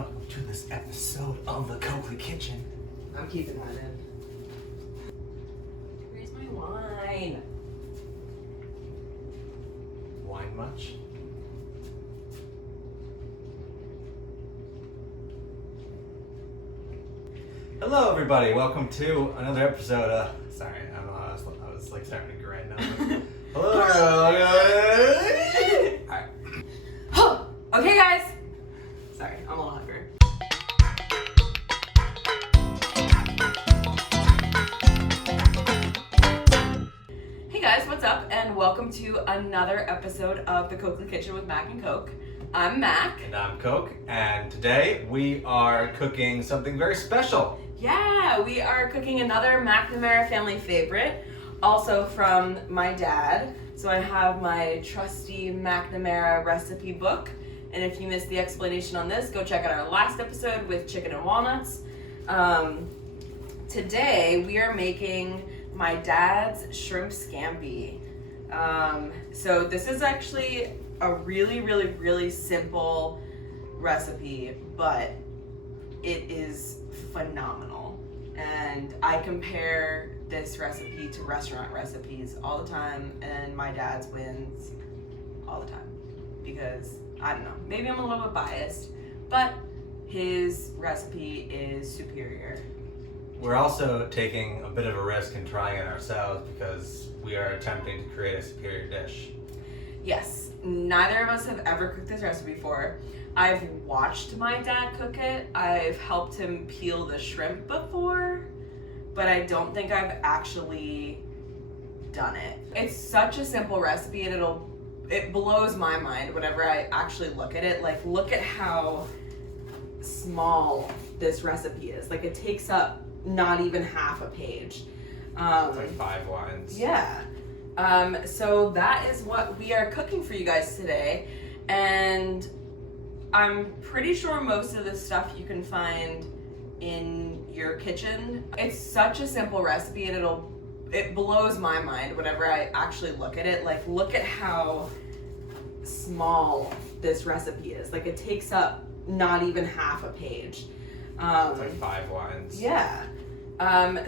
welcome to this episode of the Coakley Kitchen. I'm keeping that in. Where's my wine? Wine much? Hello everybody, welcome to another episode. Sorry, I don't know, I was like starting to grind now. Hello everybody. Alright. Okay guys! Sorry, I'm a little hungry. Hey guys, what's up? And welcome to another episode of the Coakley Kitchen with Mac and Coke. I'm Mac. And I'm Coke, and today we are cooking something very special. Yeah, we are cooking another McNamara family favorite, also from my dad. So I have my trusty McNamara recipe book. And if you missed the explanation on this, go check out our last episode with chicken and walnuts. Today we are making my dad's shrimp scampi. So this is actually a really simple recipe, but it is phenomenal. And I compare this recipe to restaurant recipes all the time, and my dad's wins all the time because I don't know, maybe I'm a little bit biased, but his recipe is superior. We're also taking a bit of a risk in trying it ourselves because we are attempting to create a superior dish. Yes, neither of us have ever cooked this recipe before. I've watched my dad cook it. I've helped him peel the shrimp before, but I don't think I've actually done it. It's such a simple recipe, and it blows my mind whenever I actually look at it. Like, look at how small this recipe is. Like, it takes up not even half a page. It's like 5 lines. Yeah. So that is what we are cooking for you guys today. And I'm pretty sure most of this stuff you can find in your kitchen. It's such a simple recipe, and it blows my mind whenever I actually look at it. Like, look at how small this recipe is. Like, it takes up not even half a page. It's like 5 lines. Yeah.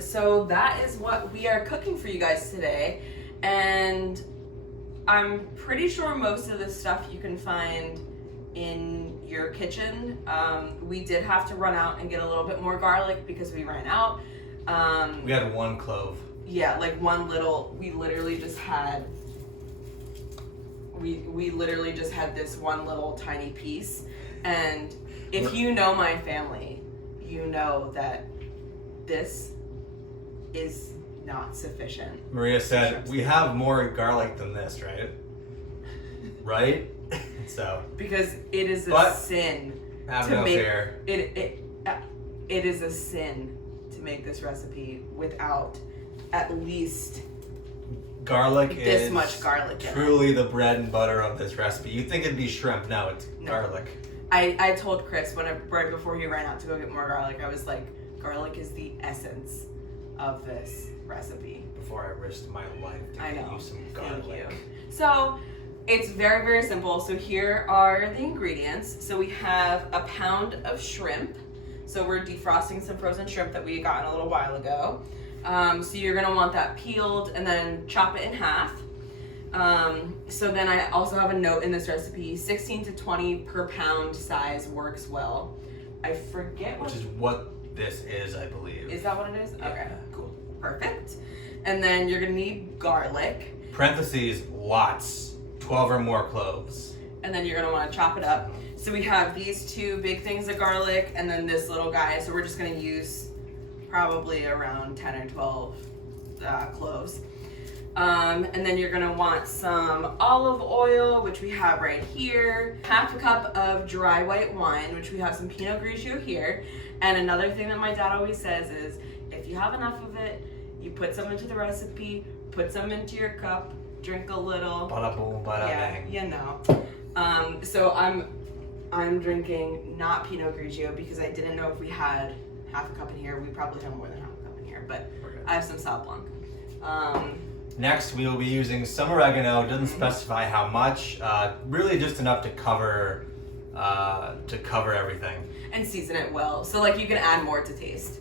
So that is what we are cooking for you guys today. And I'm pretty sure most of this stuff you can find in your kitchen. We did have to run out and get a little bit more garlic because we ran out. We had 1 clove. Yeah, like one little, we literally just had this one little tiny piece. And if you know my family, you know that this is not sufficient. Maria said, we have more garlic than this, right? Right? So. Because it is a sin have to no make fear. it is a sin to make this recipe without at least Garlic this is much garlic in it. truly the bread and butter of this recipe. You'd think it'd be shrimp. No, it's garlic. I told Chris right before he ran out to go get more garlic, I was like, garlic is the essence of this recipe. Before I risked my life to get you some garlic. Thank you. So it's very simple. So here are the ingredients. So we have a pound of shrimp. So we're defrosting some frozen shrimp that we had gotten a little while ago. So you're gonna want that peeled and then chop it in half. So then I also have a note in this recipe, 16 to 20 per pound size works well. I forget Which is what this is, I believe. Is that what it is? Yeah. Okay, cool, perfect. And then you're gonna need garlic. Parentheses, lots, 12 or more cloves. And then you're gonna wanna chop it up. So we have these 2 big things of garlic and then this little guy. So we're just gonna use probably around 10 or 12 cloves. And then you're gonna want some olive oil, which we have right here. Half a cup of dry white wine, which we have some Pinot Grigio here. And another thing that my dad always says is, if you have enough of it, you put some into the recipe, put some into your cup, drink a little. Bada boom, bada Yeah, bang. you know. So I'm drinking not Pinot Grigio because I didn't know if we had half a cup in here. We probably have more than half a cup in here, but I have some Sauv Blanc. Next, we will be using some oregano. Doesn't specify how much. Really, just enough to cover everything. and season it well. So like you can add more to taste.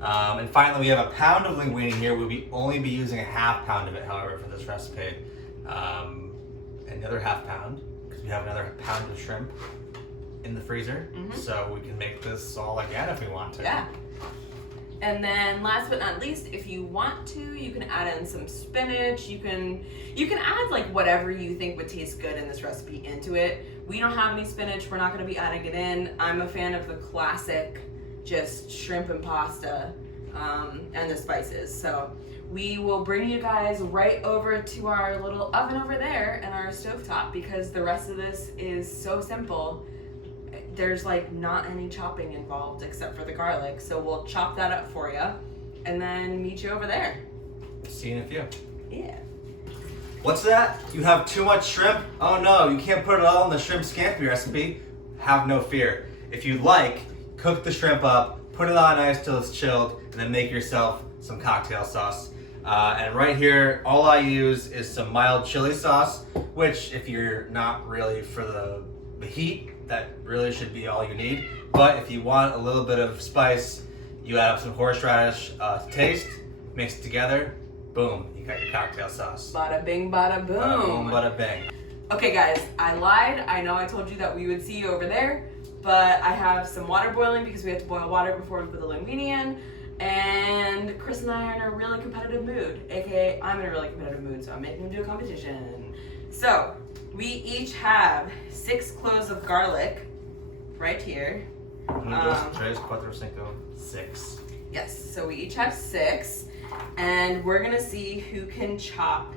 And finally, we have a pound of linguine here. We'll only be using a half pound of it, however, for this recipe. Another half pound, because we have another pound of shrimp in the freezer. So we can make this all again if we want to. Yeah. And then last but not least, if you want to, you can add in some spinach. You can add like whatever you think would taste good in this recipe into it. We don't have any spinach. We're not going to be adding it in. I'm a fan of the classic just shrimp and pasta and the spices. So we will bring you guys right over to our little oven over there and our stovetop, because the rest of this is so simple. There's like not any chopping involved except for the garlic. So we'll chop that up for you and then meet you over there. See you in a few. Yeah. What's that? You have too much shrimp? Oh no, you can't put it all in the shrimp scampi recipe. Have no fear. If you'd like, cook the shrimp up, put it on ice till it's chilled, and then make yourself some cocktail sauce. And right here, all I use is some mild chili sauce, which if you're not really for the heat, that really should be all you need. But if you want a little bit of spice, you add up some horseradish to taste, mix it together, boom, you got your cocktail sauce. Bada bing, bada boom. Bada boom, bada bing. Okay guys, I lied. I know I told you that we would see you over there, but I have some water boiling because we have to boil water before we put the linguine in. And Chris and I are in a really competitive mood, aka I'm in a really competitive mood, so I'm making him do a competition. So we each have 6 cloves of garlic right here. 6. Yes, so we each have 6, and we're gonna see who can chop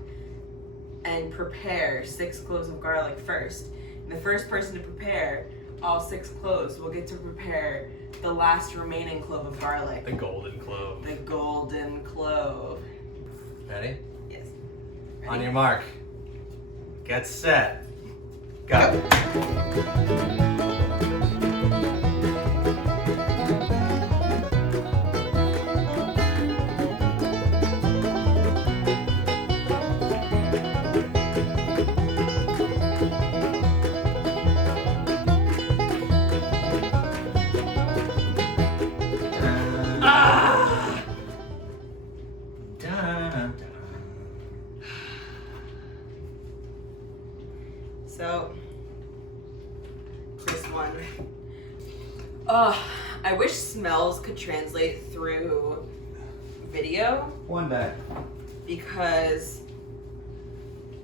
and prepare 6 cloves of garlic first. And the first person to prepare all 6 cloves will get to prepare the last remaining clove of garlic. The golden clove. The golden clove. Ready? Yes. On Ready? your mark. Get set. Go. So, this one. Oh, I wish smells could translate through video, One day. because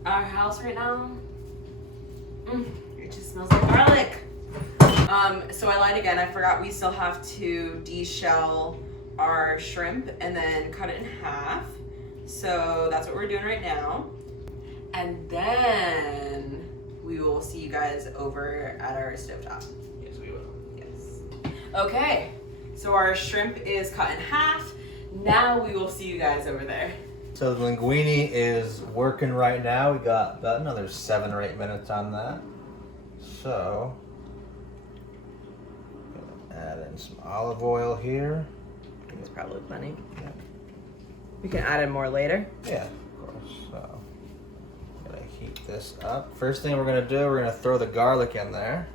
our house right now, it just smells like garlic. So I lied again. I forgot we still have to de-shell our shrimp and then cut it in half. So that's what we're doing right now. And then we will see you guys over at our stovetop. Yes, we will. Yes. Okay, so our shrimp is cut in half. Now we will see you guys over there. So the linguine is working right now. We got about another 7 or 8 minutes on that. So, add in some olive oil here. I think it's probably plenty. Yeah. We can add in more later. Yeah, of course. So, gonna heat this up. First thing we're gonna do, we're gonna throw the garlic in there.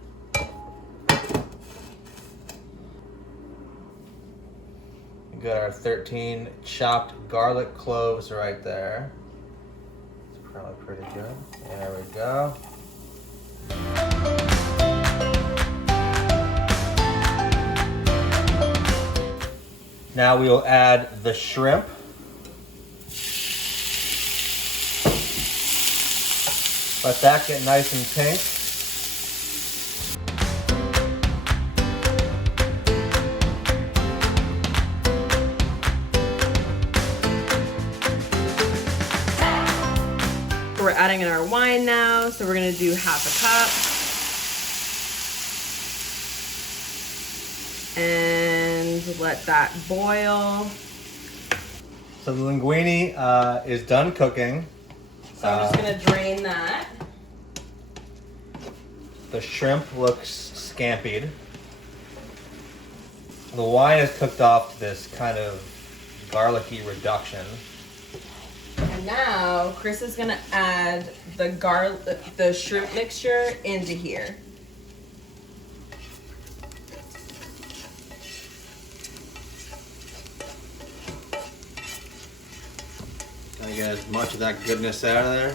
We got our 13 chopped garlic cloves right there. It's probably pretty good. There we go. Now we will add the shrimp. Let that get nice and pink. We're adding in our wine now, so we're gonna do half a cup. And let that boil. So the linguine is done cooking. So I'm just gonna drain that. The shrimp looks scampied. The wine is cooked off to this kind of garlicky reduction. And now Chris is gonna add the shrimp mixture into here. get as much of that goodness out of there.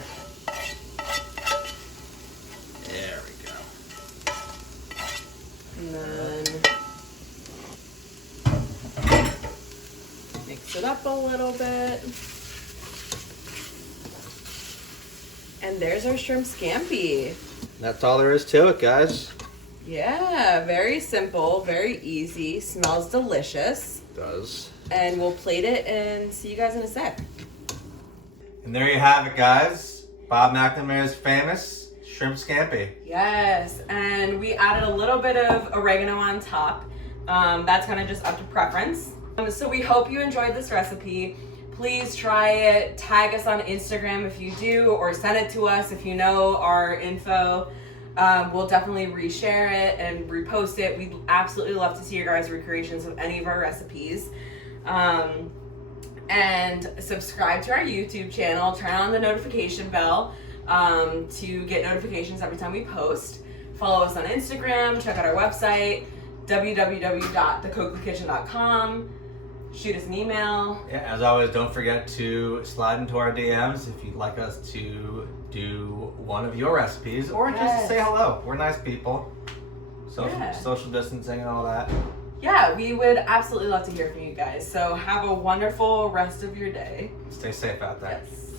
There we go. And then mix it up a little bit. And there's our shrimp scampi. That's all there is to it, guys. Yeah, very simple, very easy, smells delicious. It does. And we'll plate it and see you guys in a sec. And there you have it, guys. Bob McNamara's famous shrimp scampi. Yes, and we added a little bit of oregano on top. That's kind of just up to preference. So we hope you enjoyed this recipe. Please try it. Tag us on Instagram if you do, or send it to us if you know our info. We'll definitely reshare it and repost it. We'd absolutely love to see your guys' recreations of any of our recipes. And subscribe to our YouTube channel. Turn on the notification bell to get notifications every time we post. Follow us on Instagram. Check out our website, www.thecokekitchen.com. Shoot us an email. Yeah, as always, don't forget to slide into our DMs if you'd like us to do one of your recipes, or just say hello. We're nice people. Social distancing and all that. Yeah, we would absolutely love to hear from you guys. So have a wonderful rest of your day. Stay safe out there. Yes.